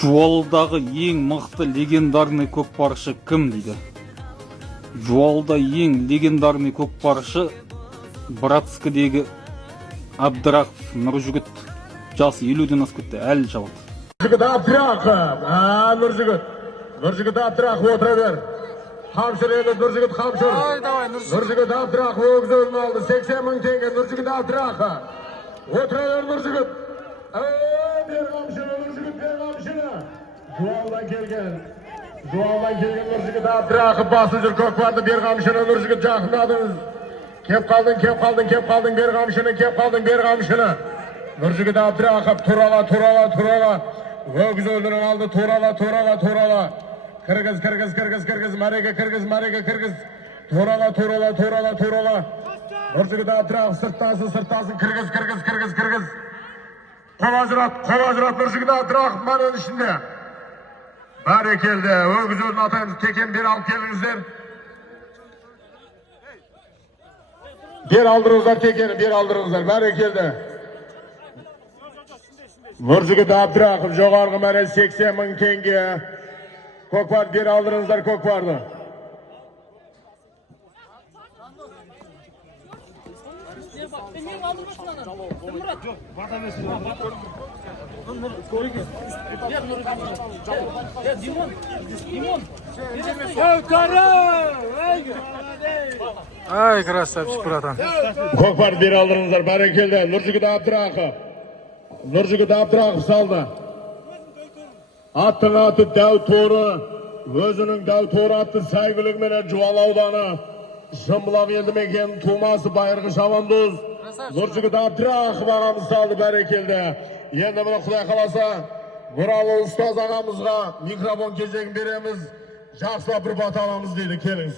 Жуалдағы ең мықты легендарный көкпаршы кім дейді? Жуалда ең легендарный көкпаршы Братскідегі Абдрахов Нұржігіт. Жасы 50-ден асып кетті, әлі шабады. Нұржігіт Абдрахов, Нұржігіт Абдрахов отыра бер. Қамшыр еді Нұржігіт қамшыр. Нұржігіт Абдрахов өгіз өлін алды. 80 мың теңге Нұржігіт Абдрахов. Отыра бер Нұржігіт. Бер қамшыры Нұржігіт, бер қамшыры. Жуалдан келген Нұржігіт Абдрахов басып жүр көкпарды. Бер қамшыры Нұржігіт жақындадыңыз. Кеп қалдың, бер қамшыны. Нұржігіт Абдрахов турала. Өгіз өлінің алды, турала. Кіргіз, мәреге кіргіз. Турала. Нұржігіт Абдрахов сырттасын, кіргіз. Қола жырат Нұржігіт Абдрахов мәнен ішінде. Бәрекелді, өгіз өлін атайымыз, текен бер алып келіңіздер. Бер алдырыңыздар, бәрекелді. Нұржігіт Абдрахов жоғарғы мәре 80 мың теңге. Көкпар бер алдырыңыздар көкпарды. Ай, красавчик, братан. Көкпар бер алдырыңыздар, бәрекелді. Нұржігіт Абдрахов салды. Аттың аты дәу торы, өзінің дәу торы атты сәйгілігімен Жуал ауданы. Шымбұлақ елді мекен тумасы байырғы шабандоз. Нұржігіт Абдрахов ағамыз салды, бәрекелді. Енді мұны Құдай қаласа, Нұралы ұстаз ағамызға микрофон кезегін береміз. Жақсылап бір бата аламыз дейді, келіңіз.